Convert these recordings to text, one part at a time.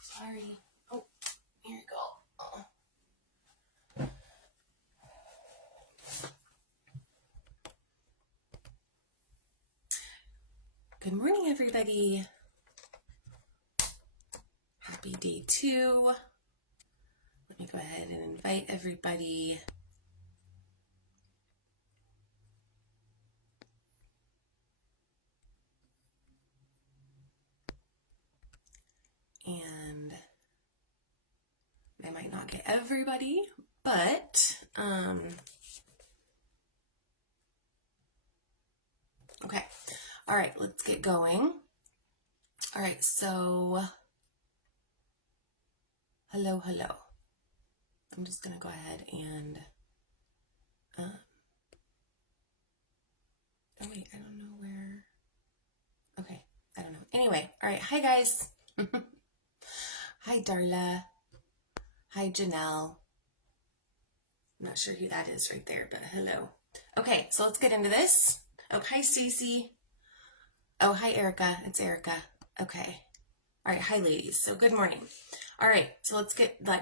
sorry. Oh, here you go. Oh. Good morning, everybody. Happy day 2. Let me go ahead and invite everybody. And I might not get everybody, but okay. All right, let's get going. All right, so hello. I'm just going to go ahead and oh wait, I don't know where. Okay, I don't know. Anyway, all right. Hi, guys. Hi, Darla. Hi, Janelle. I'm not sure who that is right there, but hello. Okay, so let's get into this. Oh, hi, Cece. Oh, hi, Erica. It's Erica. Okay. All right. Hi, ladies. So good morning. All right. So let's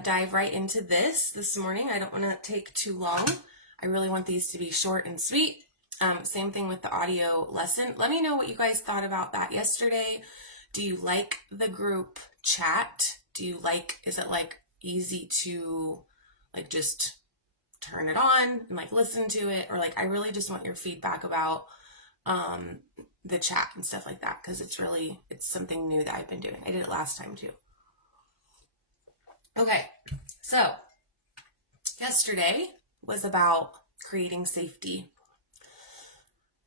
dive right into this morning. I don't want to take too long. I really want these to be short and sweet. Same thing with the audio lesson. Let me know what you guys thought about that yesterday. Do you like the group chat? Is it like easy to like just turn it on and like listen to it? Or like, I really just want your feedback about the chat and stuff like that, because it's something new that I've been doing. I did it last time too. Okay, so yesterday was about creating safety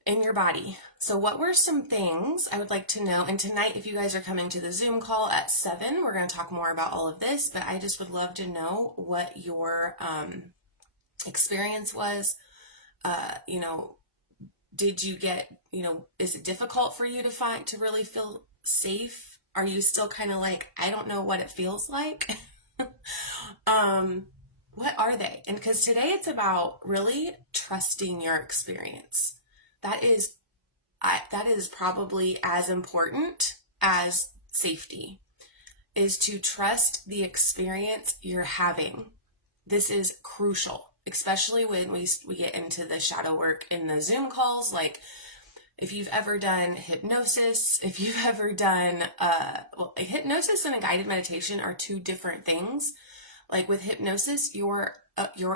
in your body. So what were some things I would like to know? And tonight, if you guys are coming to the Zoom call at 7, we're going to talk more about all of this, but I just would love to know what your experience was. Did you get, is it difficult for you to really feel safe? Are you still kind of like, I don't know what it feels like? What are they? And because today it's about really trusting your experience. That is probably as important as safety, is to trust the experience you're having. This is crucial, especially when we get into the shadow work in the Zoom calls. Like if you've ever done hypnosis, if you've ever done, hypnosis and a guided meditation are two different things. Like with hypnosis, you're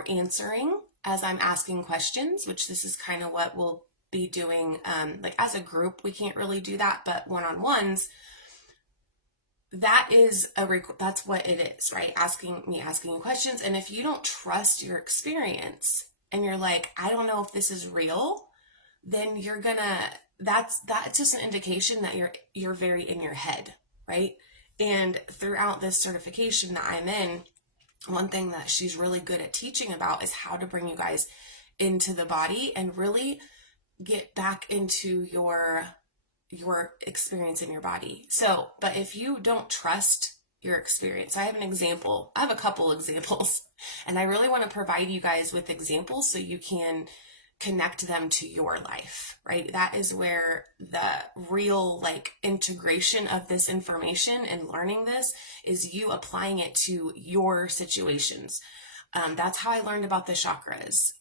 answering as I'm asking questions, which this is kind of what we'll be doing. Like as a group, we can't really do that, but one-on-ones, that's what it is, right? Asking you questions. And if you don't trust your experience and you're like, I don't know if this is real, then that's just an indication that you're very in your head, right? And throughout this certification that I'm in, one thing that she's really good at teaching about is how to bring you guys into the body and really get back into your experience in your body. So, but if you don't trust your experience, I have an example. I have a couple examples, and I really want to provide you guys with examples so you can connect them to your life, right? That is where the real like integration of this information and learning this is you applying it to your situations. That's how I learned about the chakras.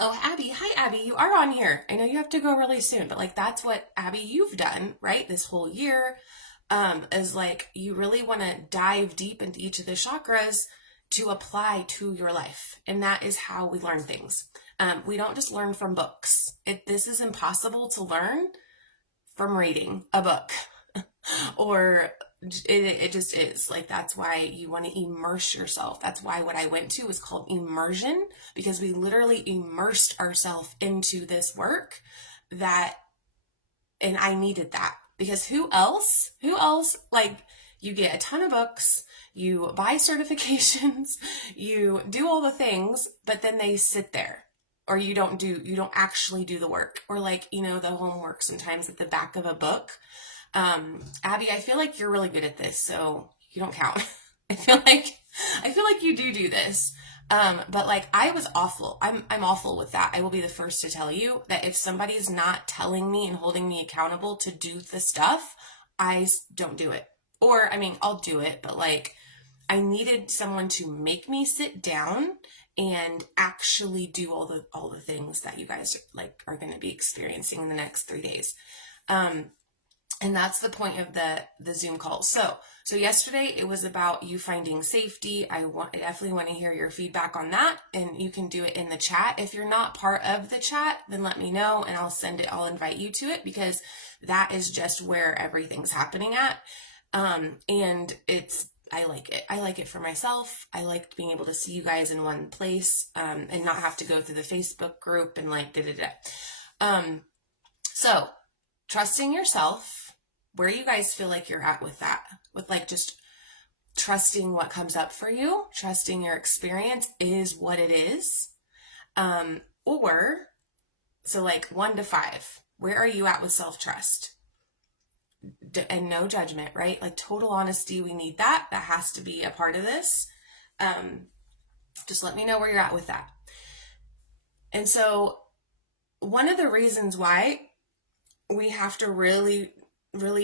Oh, Abby. Hi, Abby. You are on here. I know you have to go really soon, but like, that's what, Abby, you've done, right? This whole year, is like, you really want to dive deep into each of the chakras to apply to your life. And that is how we learn things. We don't just learn from books. This is impossible to learn from reading a book or it just is. Like, that's why you want to immerse yourself. That's why what I went to was called immersion, because we literally immersed ourselves into this work and I needed that, because who else, like, you get a ton of books, you buy certifications, you do all the things, but then they sit there, or you don't actually do the work, or like, the homework sometimes at the back of a book. Abby, I feel like you're really good at this, so you don't count. I feel like you do this. But like, I was awful. I'm awful with that. I will be the first to tell you that if somebody's not telling me and holding me accountable to do the stuff, I don't do it. Or, I mean, I'll do it, but like, I needed someone to make me sit down and actually do all the things that you guys like are going to be experiencing in the next 3 days. And that's the point of the Zoom call. So yesterday it was about you finding safety. I definitely want to hear your feedback on that, and you can do it in the chat. If you're not part of the chat, then let me know and I'll invite you to it, because that is just where everything's happening at. And I like it. I like it for myself. I like being able to see you guys in one place, and not have to go through the Facebook group and like So trusting yourself, where you guys feel like you're at with that, with like just trusting what comes up for you, trusting your experience is what it is. So like 1 to 5, where are you at with self-trust? And no judgment, right? Like total honesty. We need that. That has to be a part of this. Just let me know where you're at with that. And so one of the reasons why we have to really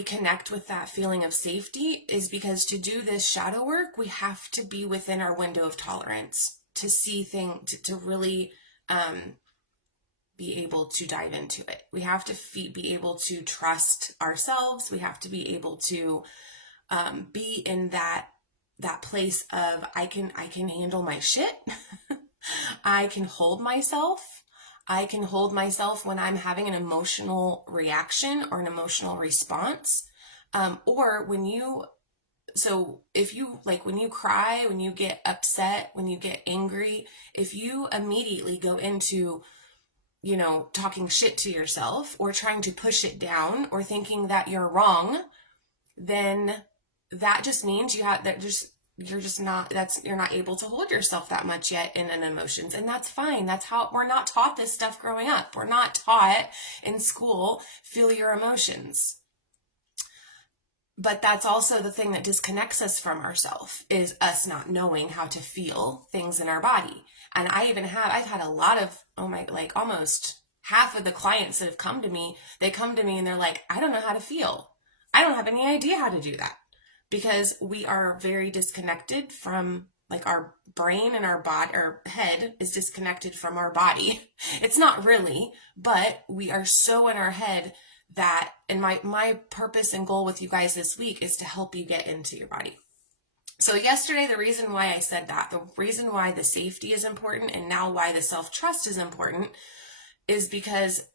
connect with that feeling of safety is because to do this shadow work, we have to be within our window of tolerance to see things, to really be able to dive into it. We have to be able to trust ourselves. We have to be able to be in that place of I can handle my shit. I can hold myself. I can hold myself when I'm having an emotional reaction or an emotional response. Or when you cry, when you get upset, when you get angry, if you immediately go into, talking shit to yourself or trying to push it down or thinking that you're wrong, then that just means you're not able to hold yourself that much yet in emotions. And that's fine. That's how we're not taught this stuff growing up. We're not taught in school, feel your emotions. But that's also the thing that disconnects us from ourselves, is us not knowing how to feel things in our body. And I've had a lot of, almost half of the clients that have come to me, they come to me and they're like, I don't know how to feel. I don't have any idea how to do that. Because we are very disconnected from, like, our brain and our head is disconnected from our body. It's not really, but we are so in our head that, and my purpose and goal with you guys this week is to help you get into your body. So yesterday, the reason why I said that, the reason why the safety is important and now why the self-trust is important is because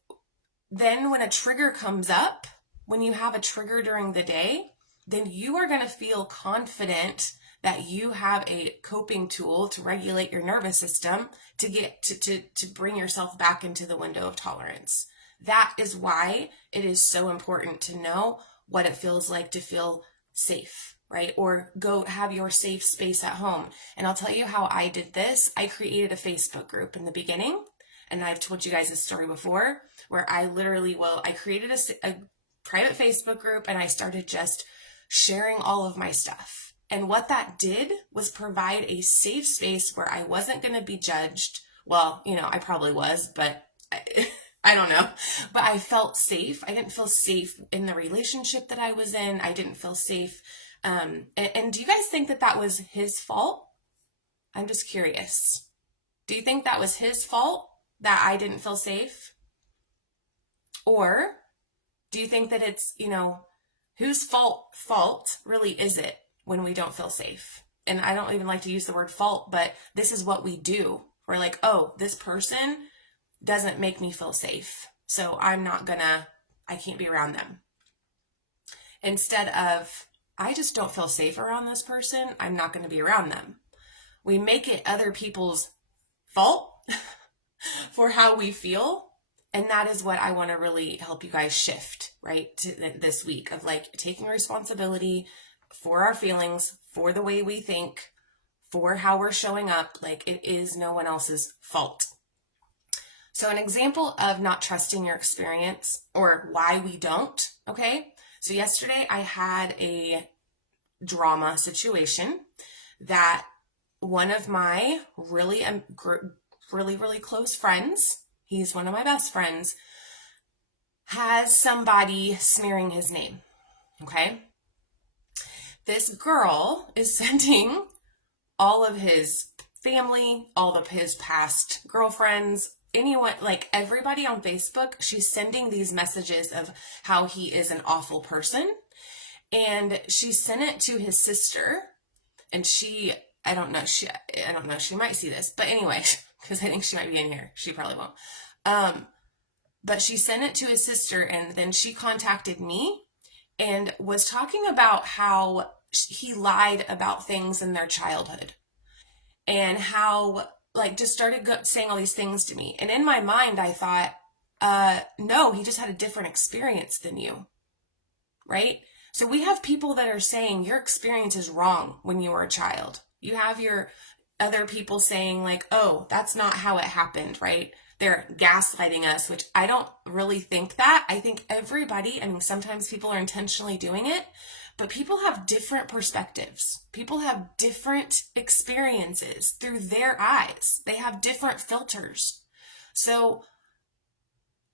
then when a trigger comes up, when you have a trigger during the day, then you are going to feel confident that you have a coping tool to regulate your nervous system to get to bring yourself back into the window of tolerance. That is why it is so important to know what it feels like to feel safe, right? Or go have your safe space at home. And I'll tell you how I did this. I created a Facebook group in the beginning, and I've told you guys this story before, where I created a private Facebook group, and I started just sharing all of my stuff. And what that did was provide a safe space where I wasn't going to be judged. Well, I probably was, but I don't know. But I felt safe. I didn't feel safe in the relationship that I was in. I didn't feel safe. And do you guys think that was his fault? I'm just curious. Do you think that was his fault that I didn't feel safe? Or do you think that it's, whose fault really is it when we don't feel safe? And I don't even like to use the word fault, but this is what we do. We're like, oh, this person doesn't make me feel safe, so I can't be around them. Instead of, I just don't feel safe around this person, I'm not going to be around them. We make it other people's fault for how we feel. And that is what I want to really help you guys shift, right, to this week, of like taking responsibility for our feelings, for the way we think, for how we're showing up. Like, it is no one else's fault. So an example of not trusting your experience, or why we don't, okay? So yesterday I had a drama situation that one of my really close friends, he's one of my best friends, has somebody smearing his name, okay? this girl is sending all of his family, all of his past girlfriends, anyone, like everybody on Facebook, she's sending these messages of how he is an awful person. And she sent it to his sister, and I don't know, she might see this, but anyway, because I think she might be in here. She probably won't. But she sent it to his sister, and then she contacted me and was talking about how he lied about things in their childhood, and how, like, just started saying all these things to me. And in my mind, I thought, no, he just had a different experience than you, right? So we have people that are saying your experience is wrong when you were a child. You have your other people saying like, oh, that's not how it happened, right? They're gaslighting us, which I don't really think that. I think everybody, I mean, sometimes people are intentionally doing it, but people have different perspectives. People have different experiences through their eyes. They have different filters. So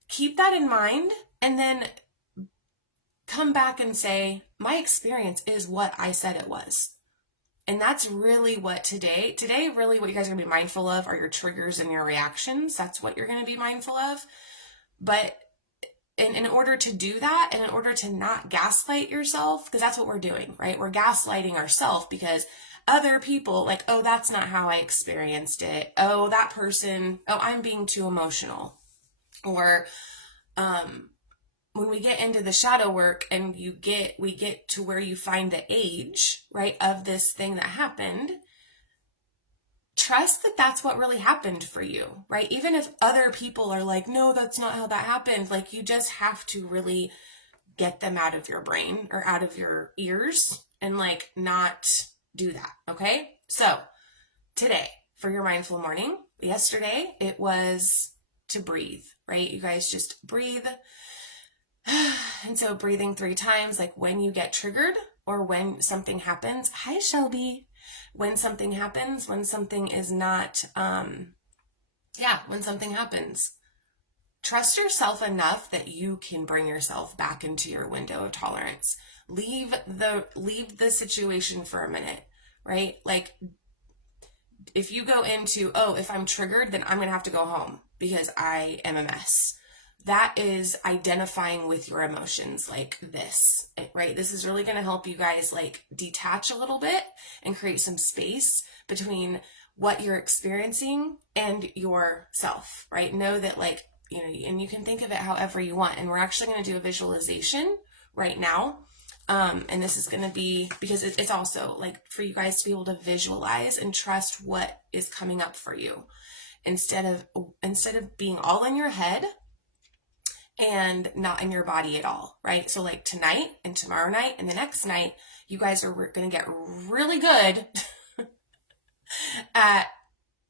keep that in mind, and then come back and say, my experience is what I said it was. And that's really what today, really what you guys are going to be mindful of are your triggers and your reactions. That's what you're going to be mindful of. But in order to do that, and in order to not gaslight yourself, because that's what we're doing, right? We're gaslighting ourselves because other people, like, oh, that's not how I experienced it. Oh, that person, oh, I'm being too emotional. Or, when we get into the shadow work and we get to where you find the age, right, of this thing that happened, trust that that's what really happened for you, right? Even if other people are like, no, that's not how that happened. Like, you just have to really get them out of your brain or out of your ears and like not do that. Okay. So today for your mindful morning, yesterday it was to breathe, right? You guys just breathe. And so breathing 3 times, like when you get triggered or when something happens. Hi, Shelby. When something happens, when something is not, when something happens, trust yourself enough that you can bring yourself back into your window of tolerance. Leave the situation for a minute, right? Like, if you go into, oh, if I'm triggered, then I'm going to have to go home because I am a mess. That is identifying with your emotions like this, right? This is really going to help you guys like detach a little bit and create some space between what you're experiencing and yourself, right? Know that, like, you know, and you can think of it however you want. And we're actually going to do a visualization right now. And this is going to be, because it's also like for you guys to be able to visualize and trust what is coming up for you instead of being all in your head and not in your body at all, right? So like tonight and tomorrow night and the next night, you guys are going to get really good at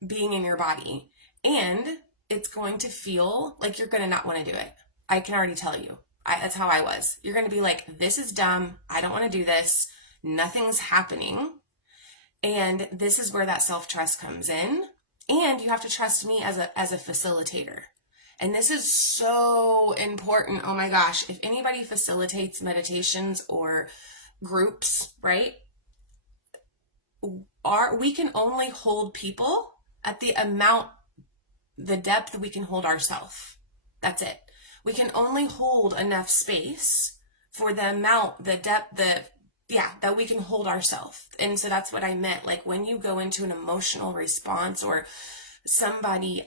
being in your body, and it's going to feel like you're going to not want to do it. I can already tell you. That's how I was. You're going to be like, this is dumb. I don't want to do this. Nothing's happening. And this is where that self-trust comes in. And you have to trust me as a facilitator. And this is so important. Oh my gosh. If anybody facilitates meditations or groups, right? We can only hold people at the depth we can hold ourselves. That's it. We can only hold enough space for the depth, that we can hold ourselves. And so that's what I meant. Like when you go into an emotional response or somebody,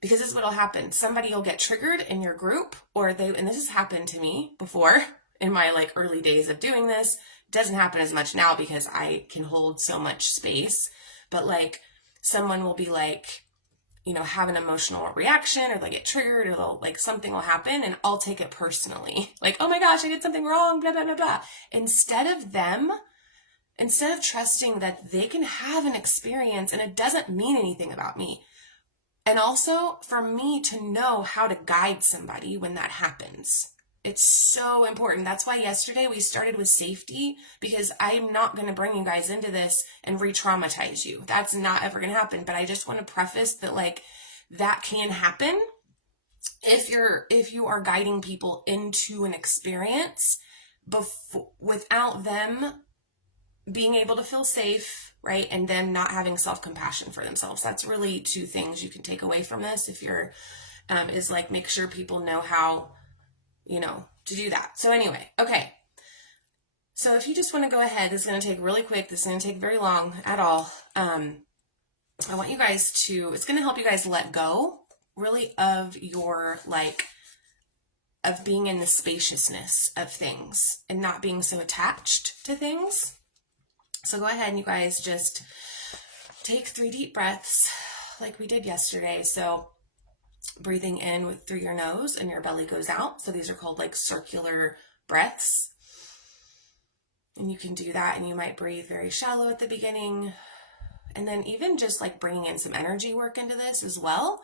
because this is what'll happen. Somebody will get triggered in your group, and this has happened to me before in my like early days of doing this. It doesn't happen as much now because I can hold so much space, but like someone will be like, you know, have an emotional reaction, or they get triggered, or they'll like something will happen, and I'll take it personally. Like, oh my gosh, I did something wrong, blah, blah, blah, blah. Instead of trusting that they can have an experience and it doesn't mean anything about me. And also for me to know how to guide somebody when that happens. It's so important. That's why yesterday we started with safety, because I'm not going to bring you guys into this and re-traumatize you. That's not ever going to happen. But I just want to preface that, like, that can happen if you are guiding people into an experience without them being able to feel safe, right? And then not having self-compassion for themselves. That's really two things you can take away from this if you're, is like make sure people know how, to do that. So anyway, okay. So if you just want to go ahead, this is going to take really quick. This is going to take very long at all. I want you guys to, it's going to help you guys let go really of your of being in the spaciousness of things and not being so attached to things. So go ahead and you guys just take 3 deep breaths like we did yesterday. So breathing in through your nose and your belly goes out. So these are called like circular breaths. And you can do that, and you might breathe very shallow at the beginning. And then even just like bringing in some energy work into this as well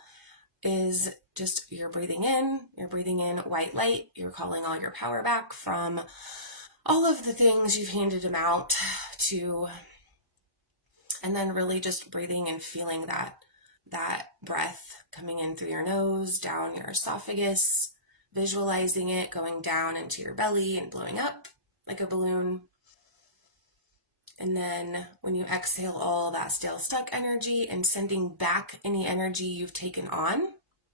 is just you're breathing in white light. You're calling all your power back from all of the things you've handed them out to, and then really just breathing and feeling that breath coming in through your nose, down your esophagus, visualizing it going down into your belly and blowing up like a balloon. And then when you exhale all that stale stuck energy and sending back any energy you've taken on,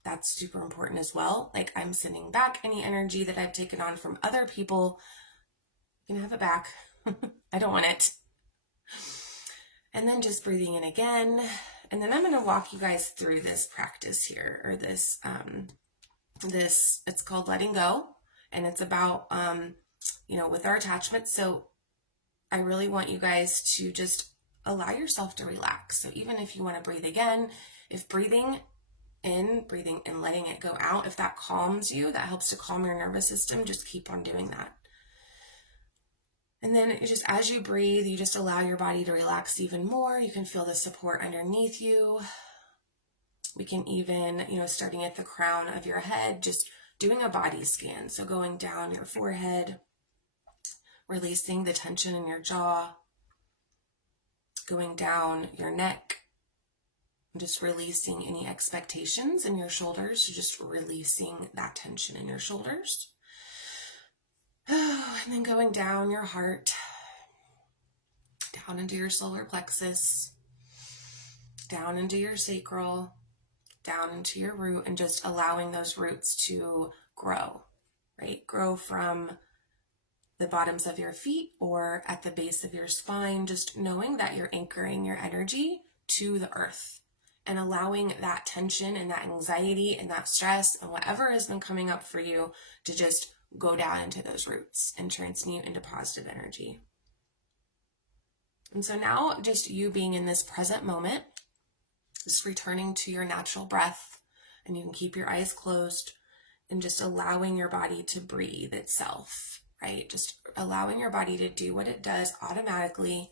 that's super important as well. Like I'm sending back any energy that I've taken on from other people. You can have it back. I don't want it. And then just breathing in again. And then I'm going to walk you guys through this practice here, or this, it's called letting go. And it's about, with our attachments. So I really want you guys to just allow yourself to relax. So even if you want to breathe again, if breathing in, and letting it go out, if that calms you, that helps to calm your nervous system, just keep on doing that. And then just as you breathe, you just allow your body to relax even more. You can feel the support underneath you. We can even, starting at the crown of your head, just doing a body scan. So going down your forehead, releasing the tension in your jaw, going down your neck, just releasing any expectations in your shoulders, just releasing that tension in your shoulders. And then going down your heart, down into your solar plexus, down into your sacral, down into your root, and just allowing those roots to grow, right? Grow from the bottoms of your feet or at the base of your spine, just knowing that you're anchoring your energy to the earth and allowing that tension and that anxiety and that stress and whatever has been coming up for you to just go down into those roots and transmute into positive energy. And so now just you being in this present moment, just returning to your natural breath, and you can keep your eyes closed and just allowing your body to breathe itself, right? Just allowing your body to do what it does automatically,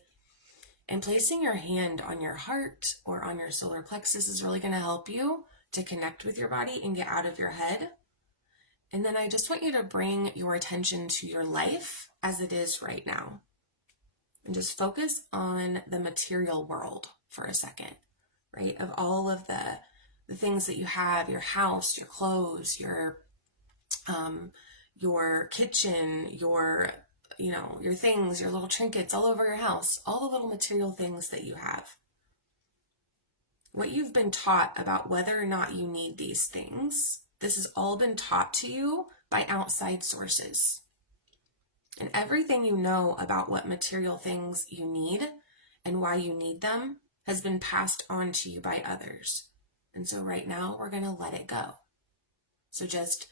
and placing your hand on your heart or on your solar plexus is really going to help you to connect with your body and get out of your head. And then I just want you to bring your attention to your life as it is right now. And just focus on the material world for a second, right? Of all of the things that you have, your house, your clothes, your kitchen, your things, your little trinkets all over your house, all the little material things that you have. What you've been taught about whether or not you need these things, this has all been taught to you by outside sources. And everything you know about what material things you need and why you need them has been passed on to you by others. And so right now we're going to let it go. So just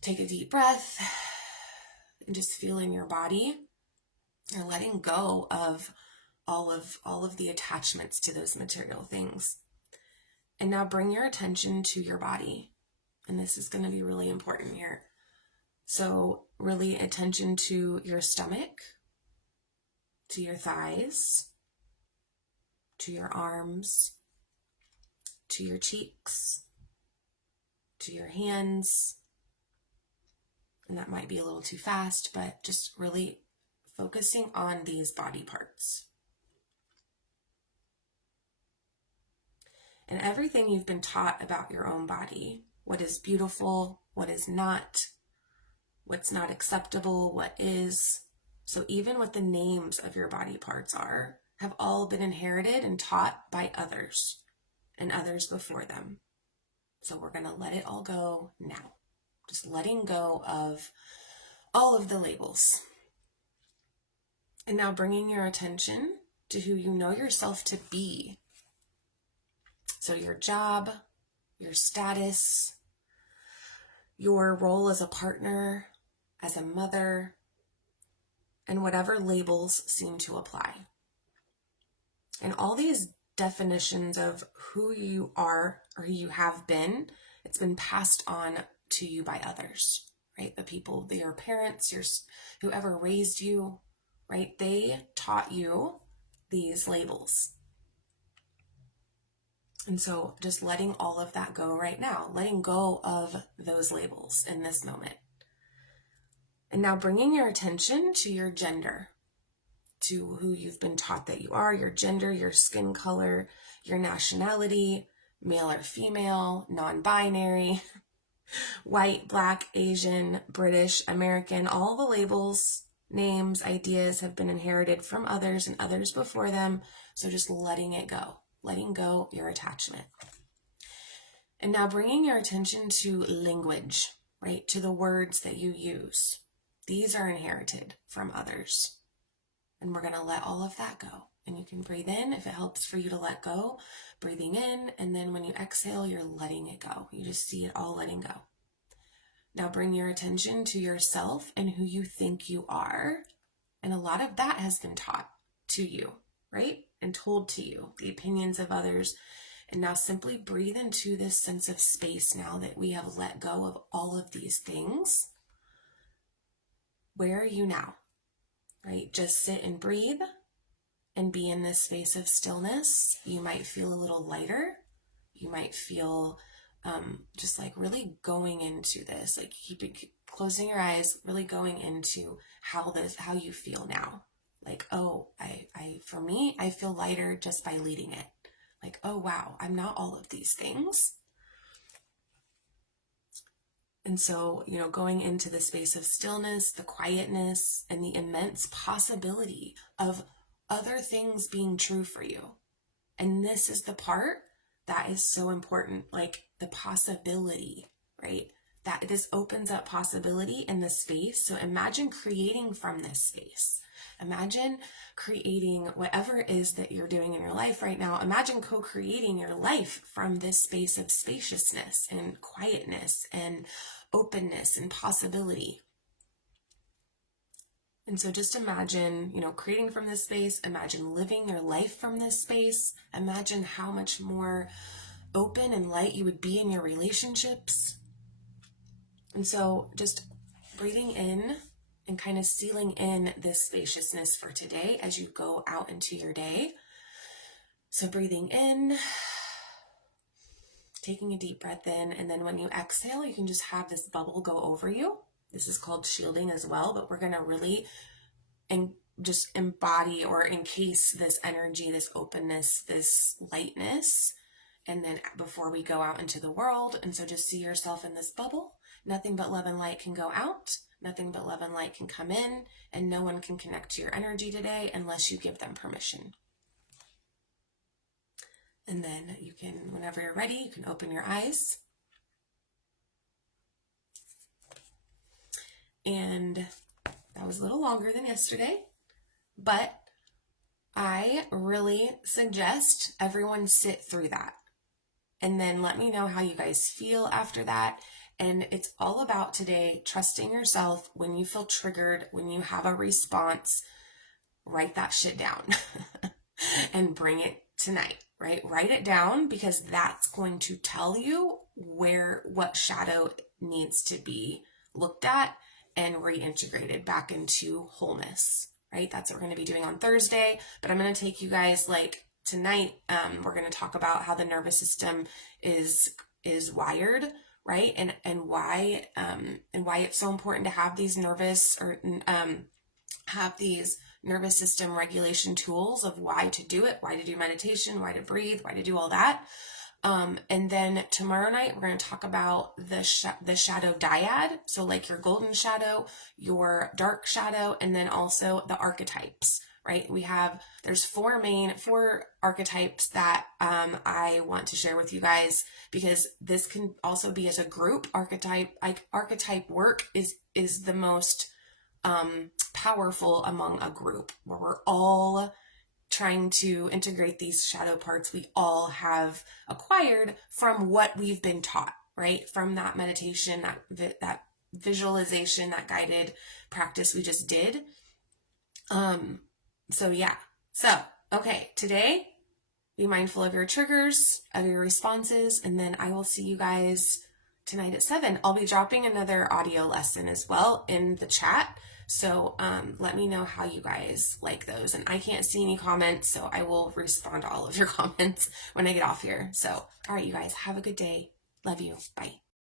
take a deep breath and just feel in your body. You're letting go of all of the attachments to those material things. And now bring your attention to your body. And this is going to be really important here. So really attention to your stomach, to your thighs, to your arms, to your cheeks, to your hands. And that might be a little too fast, but just really focusing on these body parts. And everything you've been taught about your own body, what is beautiful, what is not, what's not acceptable, what is, So even what the names of your body parts are have all been inherited and taught by others and others before them. So we're going to let it all go now. Just letting go of all of the labels. And now bringing your attention to who you know yourself to be. So your job, your status, your role as a partner, as a mother, and whatever labels seem to apply. And all these definitions of who you are or who you have been, it's been passed on to you by others, right? The people, your parents, whoever raised you, right? They taught you these labels. And so just letting all of that go right now, letting go of those labels in this moment. And now bringing your attention to your gender, to who you've been taught that you are, your gender, your skin color, your nationality, male or female, non-binary, white, black, Asian, British, American, all the labels, names, ideas have been inherited from others and others before them. So just letting it go, letting go your attachment. And now bringing your attention to language, right? To the words that you use. These are inherited from others. And we're going to let all of that go. And you can breathe in if it helps for you to let go, breathing in. And then when you exhale, you're letting it go. You just see it all letting go. Now bring your attention to yourself and who you think you are. And a lot of that has been taught to you, right? And told to you, the opinions of others. And now simply breathe into this sense of space now that we have let go of all of these things. Where are you now? Right? Just sit and breathe and be in this space of stillness. You might feel a little lighter. You might feel just like really going into this, like closing your eyes, really going into how you feel now. Like, oh, for me, I feel lighter just by leading it. Like, oh, wow, I'm not all of these things. And so, going into the space of stillness, the quietness, and the immense possibility of other things being true for you. And this is the part that is so important, like the possibility, right? That this opens up possibility in the space. So imagine creating from this space. Imagine creating whatever it is that you're doing in your life right now. Imagine co-creating your life from this space of spaciousness and quietness and openness and possibility. And so just imagine, creating from this space. Imagine living your life from this space. Imagine how much more open and light you would be in your relationships. And so just breathing in and kind of sealing in this spaciousness for today as you go out into your day. So breathing in, taking a deep breath in, and then when you exhale, you can just have this bubble go over you. This is called shielding as well, but we're going to really just embody or encase this energy, this openness, this lightness, and then before we go out into the world. And so just see yourself in this bubble. Nothing but love and light can go out. Nothing but love and light can come in, and no one can connect to your energy today unless you give them permission. And then you can, whenever you're ready, you can open your eyes. And that was a little longer than yesterday, but I really suggest everyone sit through that. And then let me know how you guys feel after that. And it's all about today trusting yourself. When you feel triggered, when you have a response, write that shit down and bring it tonight, right? Write it down, because that's going to tell you what shadow needs to be looked at and reintegrated back into wholeness, right? That's what we're going to be doing on Thursday. But I'm going to take you guys tonight. We're going to talk about how the nervous system is wired, right? And why it's so important to have these nervous system regulation tools of why to do it, why to do meditation, why to breathe, why to do all that. And then tomorrow night, we're going to talk about the shadow dyad. So like your golden shadow, your dark shadow, and then also the archetypes, right? There's four archetypes that I want to share with you guys, because this can also be as a group archetype. Like archetype work is the most powerful among a group, where we're all trying to integrate these shadow parts we all have acquired from what we've been taught, right? From that meditation, that visualization, that guided practice we just did. Okay, today, be mindful of your triggers, of your responses, and then I will see you guys tonight at 7. I'll be dropping another audio lesson as well in the chat. So let me know how you guys like those. And I can't see any comments, so I will respond to all of your comments when I get off here. So, all right, you guys, have a good day. Love you. Bye.